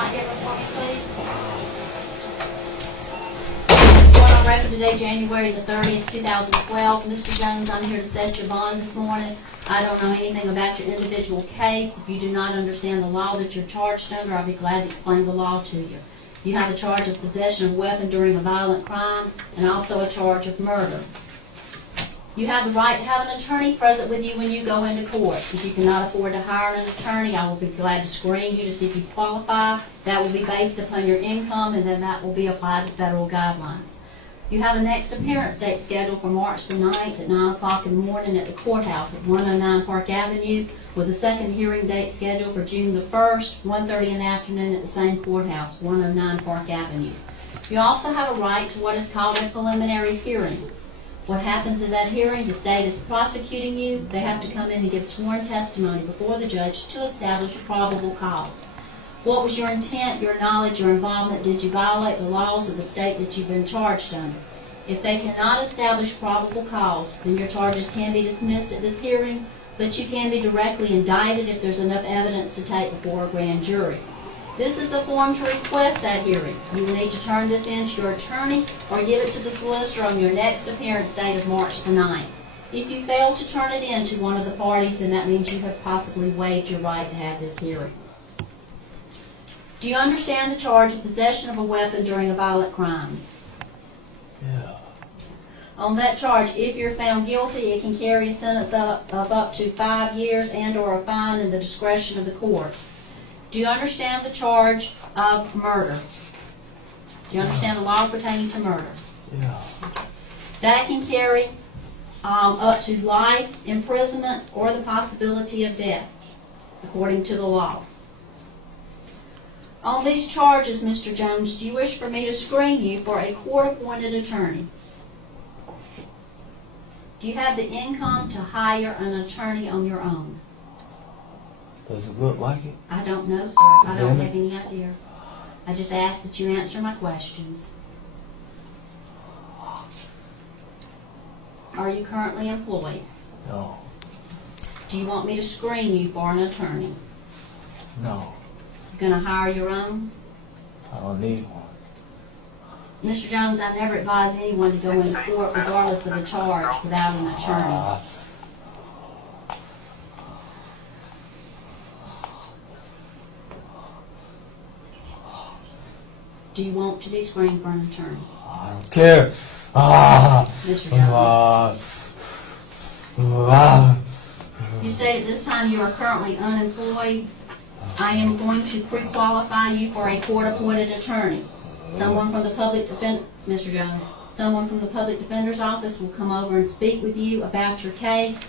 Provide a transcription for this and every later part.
right here before me, please? Court on record today, January the 30th, 2012. Mr. Jones, I'm here to set your bond this morning. I don't know anything about your individual case. If you do not understand the law that you're charged under, I'll be glad to explain the law to you. You have a charge of possession of a weapon during a violent crime and also a charge of murder. You have the right to have an attorney present with you when you go into court. If you cannot afford to hire an attorney, I will be glad to screen you to see if you qualify. That will be based upon your income, and then that will be applied to federal guidelines. You have a next appearance date scheduled for March the 9th at 9 o'clock in the morning at the courthouse at 109 Park Avenue, with a second hearing date scheduled for June the 1st, 1:30 in the afternoon at the same courthouse, 109 Park Avenue. You also have a right to what is called a preliminary hearing. What happens in that hearing, the state is prosecuting you. They have to come in and give sworn testimony before the judge to establish probable cause. What was your intent, your knowledge, your involvement? Did you violate the laws of the state that you've been charged under? If they cannot establish probable cause, then your charges can be dismissed at this hearing, but you can be directly indicted if there's enough evidence to take before a grand jury. This is the form to request that hearing. You will need to turn this in to your attorney or give it to the solicitor on your next appearance date of March the 9th. If you fail to turn it in to one of the parties, then that means you have possibly waived your right to have this hearing. Do you understand the charge of possession of a weapon during a violent crime? Yeah. On that charge, if you're found guilty, it can carry a sentence of up to 5 years and/or a fine in the discretion of the court. Do you understand the charge of murder? Do you understand the law pertaining to murder? Yeah. That can carry up to life, imprisonment, or the possibility of death, according to the law. On these charges, Mr. Jones, do you wish for me to screen you for a court-appointed attorney? Do you have the income to hire an attorney on your own? Does it look like it? I don't know, sir. I don't Damn it. have any idea. I just ask that you answer my questions. Are you currently employed? No. Do you want me to screen you for an attorney? No. You going to hire your own? I don't need one. Mr. Jones, I never advise anyone to go into court regardless of the charge without an attorney. Do you want to be screened for an attorney? I don't care. Mr. Jones. You state at this time you are currently unemployed. I am going to pre-qualify you for a court-appointed attorney. Someone from the Mr. Jones, someone from the public defender's office will come over and speak with you about your case.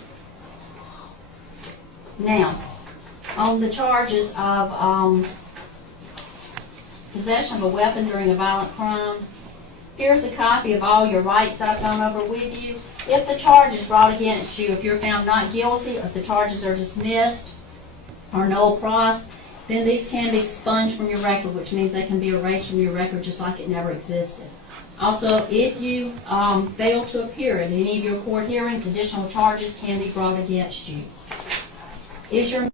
Now, on the charges of possession of a weapon during a violent crime, here's a copy of all your rights that I've gone over with you. If the charge is brought against you, if you're found not guilty, if the charges are dismissed or no pros, then these can be expunged from your record, which means they can be erased from your record just like it never existed. Also, if you fail to appear at any of your court hearings, additional charges can be brought against you. Is your